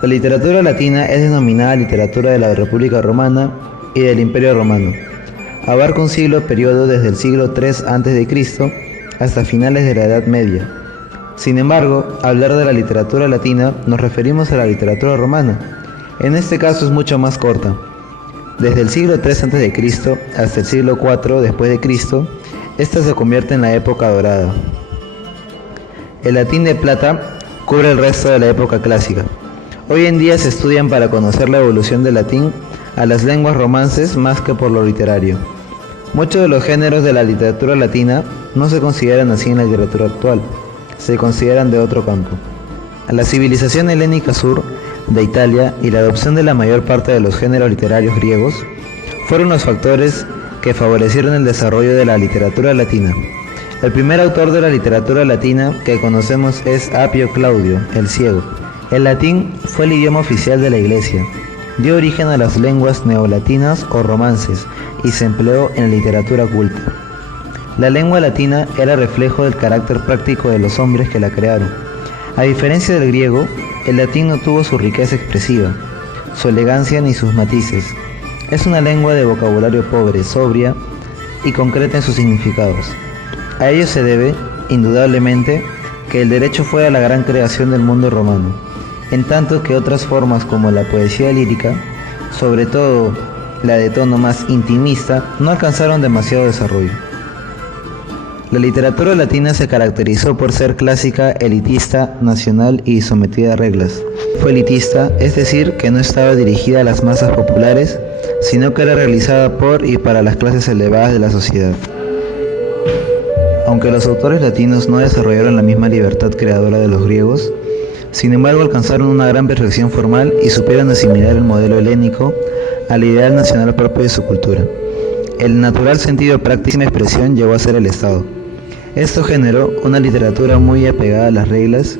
La literatura latina es denominada literatura de la República Romana y del Imperio Romano. Abarca un periodo desde el siglo III a.C. hasta finales de la Edad Media. Sin embargo, al hablar de la literatura latina nos referimos a la literatura romana. En este caso es mucho más corta. Desde el siglo III a.C. hasta el siglo IV después de Cristo, esta se convierte en la época dorada. El latín de plata cubre el resto de la época clásica. Hoy en día se estudian para conocer la evolución del latín a las lenguas romances más que por lo literario. Muchos de los géneros de la literatura latina no se consideran así en la literatura actual, se consideran de otro campo. La civilización helénica sur de Italia y la adopción de la mayor parte de los géneros literarios griegos fueron los factores que favorecieron el desarrollo de la literatura latina. El primer autor de la literatura latina que conocemos es Apio Claudio, el Ciego. El latín fue el idioma oficial de la Iglesia. Dio origen a las lenguas neolatinas o romances y se empleó en la literatura culta. La lengua latina era reflejo del carácter práctico de los hombres que la crearon. A diferencia del griego, el latín no tuvo su riqueza expresiva, su elegancia ni sus matices. Es una lengua de vocabulario pobre, sobria y concreta en sus significados. A ello se debe, indudablemente, que el derecho fue la gran creación del mundo romano, en tanto que otras formas como la poesía lírica, sobre todo la de tono más intimista, no alcanzaron demasiado desarrollo. La literatura latina se caracterizó por ser clásica, elitista, nacional y sometida a reglas. Fue elitista, es decir, que no estaba dirigida a las masas populares, sino que era realizada por y para las clases elevadas de la sociedad. Aunque los autores latinos no desarrollaron la misma libertad creadora de los griegos, sin embargo alcanzaron una gran perfección formal y supieron asimilar el modelo helénico al ideal nacional propio de su cultura. El natural sentido práctico y expresión llegó a ser el Estado. Esto generó una literatura muy apegada a las reglas,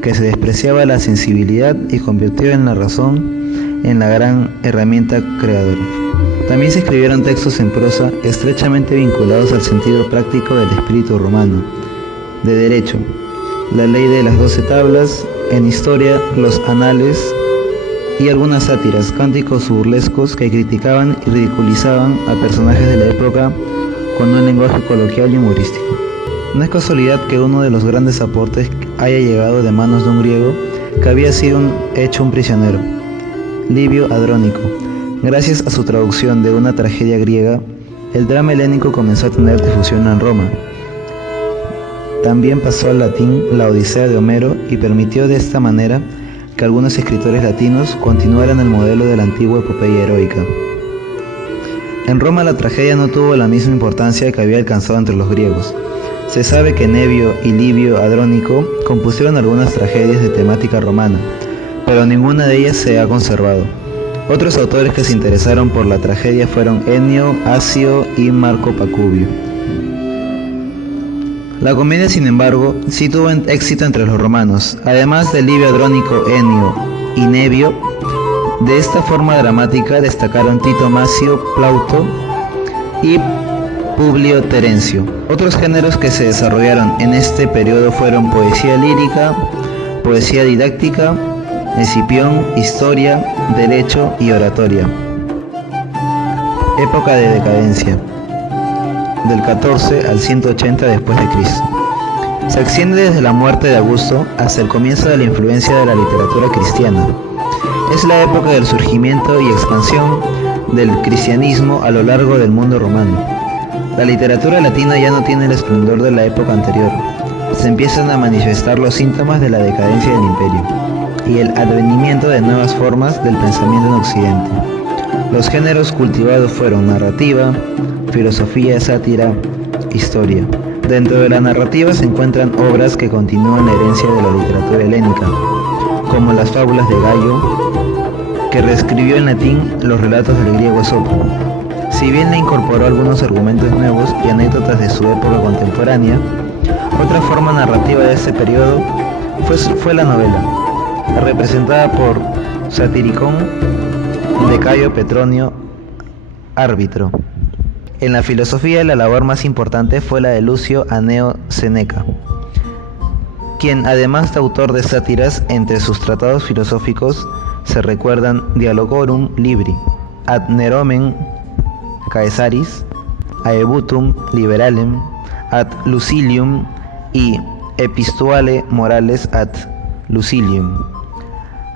que se despreciaba la sensibilidad y convirtió en la razón en la gran herramienta creadora. También se escribieron textos en prosa estrechamente vinculados al sentido práctico del espíritu romano, de derecho, la ley de las 12 tablas, en historia, los anales y algunas sátiras, cánticos burlescos que criticaban y ridiculizaban a personajes de la época con un lenguaje coloquial y humorístico. No es casualidad que uno de los grandes aportes haya llegado de manos de un griego que había sido hecho un prisionero, Livio Andrónico. Gracias a su traducción de una tragedia griega, el drama helénico comenzó a tener difusión en Roma. También pasó al latín la Odisea de Homero y permitió de esta manera que algunos escritores latinos continuaran el modelo de la antigua epopeya heroica. En Roma la tragedia no tuvo la misma importancia que había alcanzado entre los griegos. Se sabe que Nevio y Livio Andrónico compusieron algunas tragedias de temática romana, pero ninguna de ellas se ha conservado. Otros autores que se interesaron por la tragedia fueron Ennio, Acio y Marco Pacubio. La comedia, sin embargo, sí tuvo éxito entre los romanos. Además de Livio Andrónico, Ennio y Nevio, de esta forma dramática destacaron Tito Macio, Plauto y Publio Terencio. Otros géneros que se desarrollaron en este periodo fueron poesía lírica, poesía didáctica, Escipión, historia, derecho y oratoria. Época de decadencia, del 14 al 180 después de Cristo. Se extiende desde la muerte de Augusto hasta el comienzo de la influencia de la literatura cristiana. Es la época del surgimiento y expansión del cristianismo a lo largo del mundo romano. La literatura latina ya no tiene el esplendor de la época anterior. Se empiezan a manifestar los síntomas de la decadencia del imperio y el advenimiento de nuevas formas del pensamiento en Occidente. Los géneros cultivados fueron narrativa, filosofía, sátira, historia. Dentro de la narrativa se encuentran obras que continúan la herencia de la literatura helénica, como las fábulas de Gallo, que reescribió en latín los relatos del griego Esopo. Si bien le incorporó algunos argumentos nuevos y anécdotas de su época contemporánea, otra forma narrativa de este periodo fue la novela, representada por Satiricón de Cayo Petronio Árbitro. En la filosofía, la labor más importante fue la de Lucio Anneo Seneca. quien además de autor de sátiras, entre sus tratados filosóficos se recuerdan Dialogorum Libri, Ad Neronem Caesaris, Aebutum Liberalem, Ad Lucilium y Epistuale Morales ad Lucilium.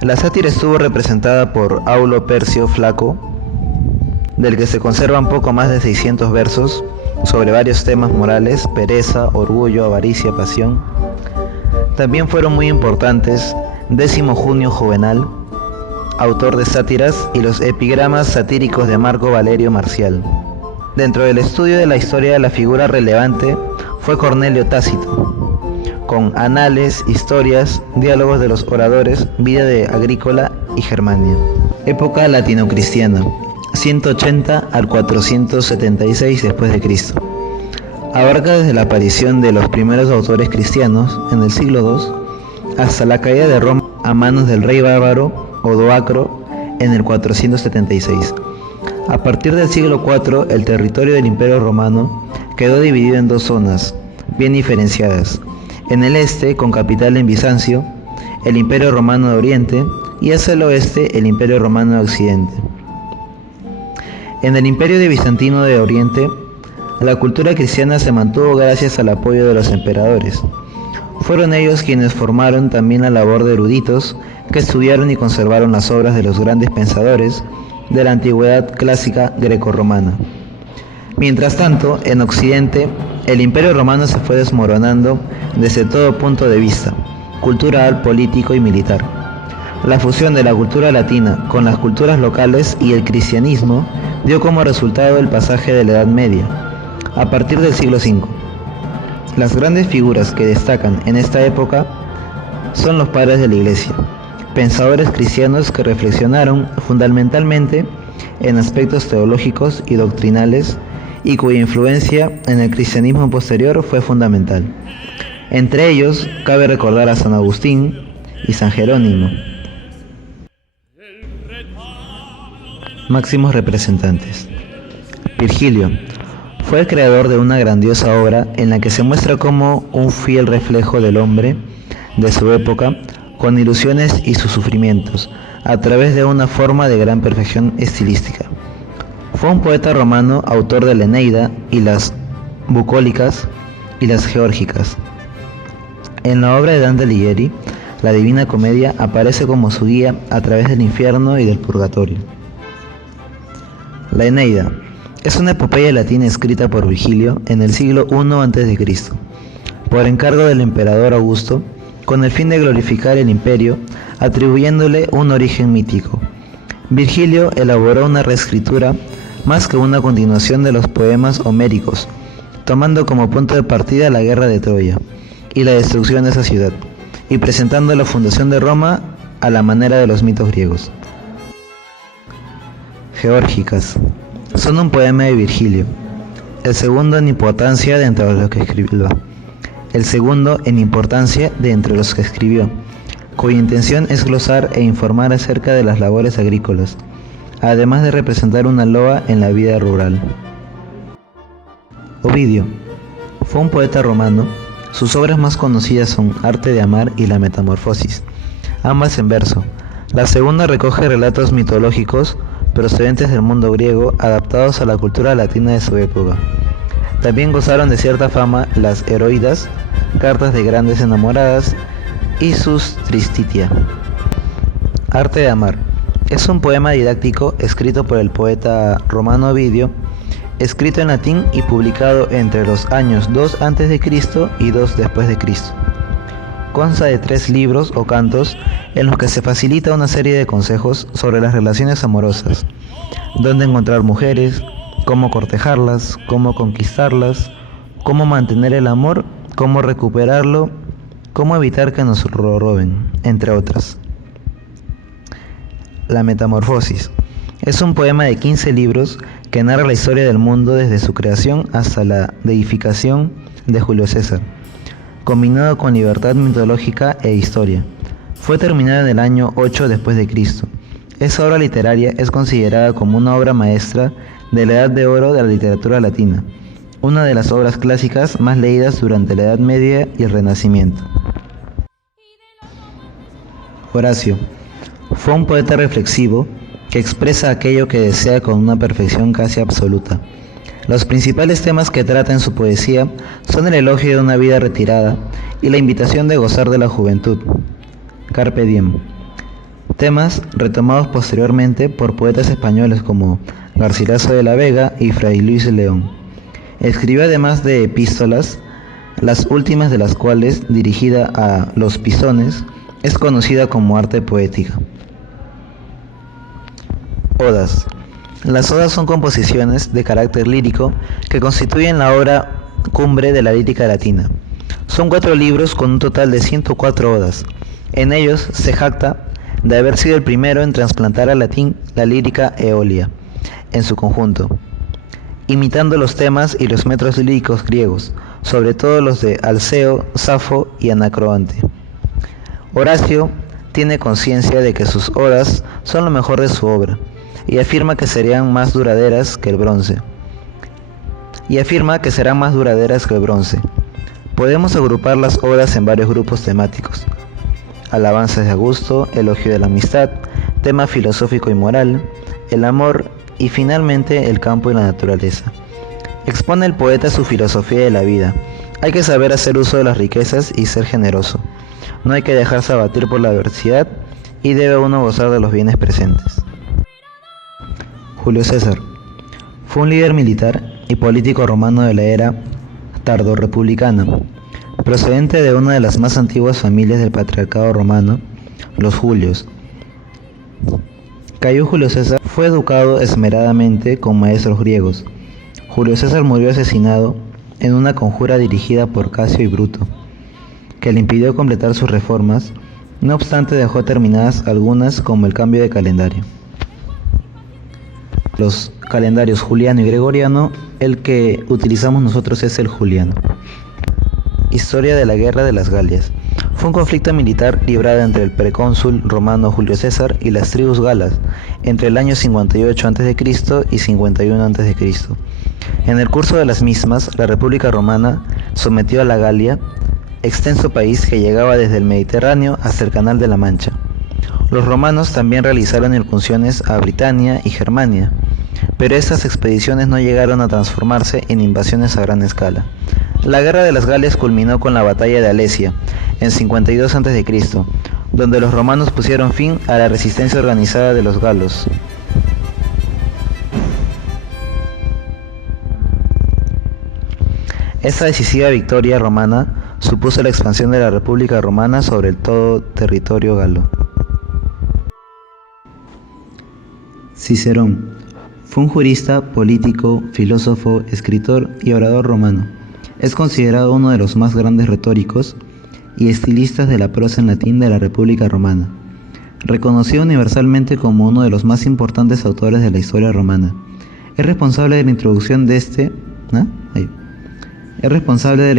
La sátira estuvo representada por Aulo Percio Flaco, del que se conservan poco más de 600 versos sobre varios temas morales: pereza, orgullo, avaricia, pasión. También fueron muy importantes Décimo Junio Juvenal, autor de sátiras, y los epigramas satíricos de Marco Valerio Marcial. Dentro del estudio de la historia, la figura relevante fue Cornelio Tácito, con Anales, Historias, Diálogos de los Oradores, Vida de Agrícola y Germania. Época latino-cristiana, 180 al 476 después de Cristo. Abarca desde la aparición de los primeros autores cristianos en el siglo II hasta la caída de Roma a manos del rey bárbaro Odoacro en el 476. A partir del siglo IV, el territorio del Imperio Romano quedó dividido en dos zonas bien diferenciadas. En el este, con capital en Bizancio, el Imperio Romano de Oriente, y hacia el oeste, el Imperio Romano de Occidente. En el Imperio de Bizantino de Oriente, la cultura cristiana se mantuvo gracias al apoyo de los emperadores. Fueron ellos quienes formaron también la labor de eruditos que estudiaron y conservaron las obras de los grandes pensadores de la antigüedad clásica grecorromana. Mientras tanto, en Occidente, el Imperio Romano se fue desmoronando desde todo punto de vista, cultural, político y militar. La fusión de la cultura latina con las culturas locales y el cristianismo dio como resultado el pasaje de la Edad Media, a partir del siglo V. Las grandes figuras que destacan en esta época son los padres de la Iglesia, pensadores cristianos que reflexionaron fundamentalmente en aspectos teológicos y doctrinales y cuya influencia en el cristianismo posterior fue fundamental. Entre ellos cabe recordar a San Agustín y San Jerónimo. Máximos representantes. Virgilio fue el creador de una grandiosa obra en la que se muestra como un fiel reflejo del hombre de su época, con ilusiones y sus sufrimientos, a través de una forma de gran perfección estilística. Fue un poeta romano, autor de la Eneida y las Bucólicas y las Geórgicas. En la obra de Dante Alighieri, la Divina Comedia aparece como su guía a través del infierno y del purgatorio. La Eneida es una epopeya latina escrita por Virgilio en el siglo I a.C., por encargo del emperador Augusto, con el fin de glorificar el imperio, atribuyéndole un origen mítico. Virgilio elaboró una reescritura más que una continuación de los poemas homéricos, tomando como punto de partida la guerra de Troya y la destrucción de esa ciudad, y presentando la fundación de Roma a la manera de los mitos griegos. Geórgicas son un poema de Virgilio, el segundo en importancia de entre los que escribió, cuya intención es glosar e informar acerca de las labores agrícolas, además de representar una loa en la vida rural. Ovidio fue un poeta romano. Sus obras más conocidas son Arte de amar y La Metamorfosis, ambas en verso. La segunda recoge relatos mitológicos procedentes del mundo griego, adaptados a la cultura latina de su época. También gozaron de cierta fama las Heroídas, cartas de grandes enamoradas, y sus Tristitia. Arte de amar es un poema didáctico escrito por el poeta romano Ovidio, escrito en latín y publicado entre los años 2 a.C. y 2 después de Cristo. Consta de 3 libros o cantos en los que se facilita una serie de consejos sobre las relaciones amorosas, dónde encontrar mujeres, cómo cortejarlas, cómo conquistarlas, cómo mantener el amor, cómo recuperarlo, cómo evitar que nos lo roben, entre otras. La Metamorfosis es un poema de 15 libros que narra la historia del mundo desde su creación hasta la deificación de Julio César, combinado con libertad mitológica e historia. Fue terminada en el año 8 después de Cristo. Esa obra literaria es considerada como una obra maestra de la Edad de Oro de la literatura latina, una de las obras clásicas más leídas durante la Edad Media y el Renacimiento. Horacio fue un poeta reflexivo que expresa aquello que desea con una perfección casi absoluta. Los principales temas que trata en su poesía son el elogio de una vida retirada y la invitación de gozar de la juventud. Carpe diem. Temas retomados posteriormente por poetas españoles como Garcilaso de la Vega y Fray Luis León. Escribió además de epístolas, las últimas de las cuales, dirigida a los pisones, es conocida como arte poética. Odas. Las odas son composiciones de carácter lírico que constituyen la obra cumbre de la lírica latina. Son 4 libros con un total de 104 odas. En ellos se jacta de haber sido el primero en trasplantar al latín la lírica eolia en su conjunto, imitando los temas y los metros líricos griegos, sobre todo los de Alceo, Safo y Anacroante. Horacio tiene conciencia de que sus odas son lo mejor de su obra, y afirma que serán más duraderas que el bronce. Podemos agrupar las odas en varios grupos temáticos: alabanzas de Augusto, elogio de la amistad, tema filosófico y moral, el amor y finalmente el campo y la naturaleza. Expone el poeta su filosofía de la vida. Hay que saber hacer uso de las riquezas y ser generoso. No hay que dejarse abatir por la adversidad y debe uno gozar de los bienes presentes. Julio César fue un líder militar y político romano de la era tardorrepublicana, procedente de una de las más antiguas familias del patriarcado romano, los Julios. Cayo Julio César fue educado esmeradamente con maestros griegos. Julio César murió asesinado en una conjura dirigida por Casio y Bruto, que le impidió completar sus reformas. No obstante, dejó terminadas algunas, como el cambio de calendario. Los calendarios juliano y gregoriano, el que utilizamos nosotros es el juliano. Historia de la Guerra de las Galias. Fue un conflicto militar librado entre el precónsul romano Julio César y las tribus galas entre el año 58 a.C. y 51 a.C. En el curso de las mismas, la República Romana sometió a la Galia, extenso país que llegaba desde el Mediterráneo hasta el Canal de la Mancha. Los romanos también realizaron incursiones a Britania y Germania, pero estas expediciones no llegaron a transformarse en invasiones a gran escala. La Guerra de las Galias culminó con la batalla de Alesia, en 52 a.C., donde los romanos pusieron fin a la resistencia organizada de los galos. Esta decisiva victoria romana supuso la expansión de la República Romana sobre el todo territorio galo. Cicerón fue un jurista, político, filósofo, escritor y orador romano. Es considerado uno de los más grandes retóricos y estilistas de la prosa en latín de la República Romana, reconocido universalmente como uno de los más importantes autores de la historia romana. Es responsable de la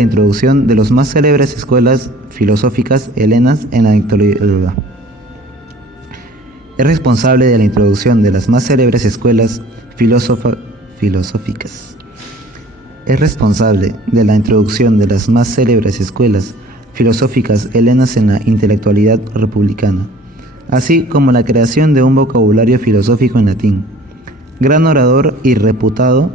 introducción de las más célebres escuelas filosóficas helenas en la actualidad. Es responsable de la introducción de las más célebres escuelas filosóficas. Es responsable de la introducción de las más célebres escuelas filosóficas helenas en la intelectualidad republicana, así como la creación de un vocabulario filosófico en latín. Gran orador y reputado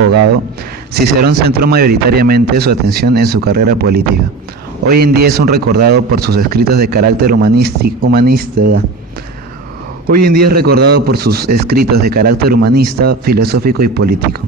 abogado, Cicerón centró mayoritariamente su atención en su carrera política. Hoy en día es recordado por sus escritos de carácter humanista, filosófico y político.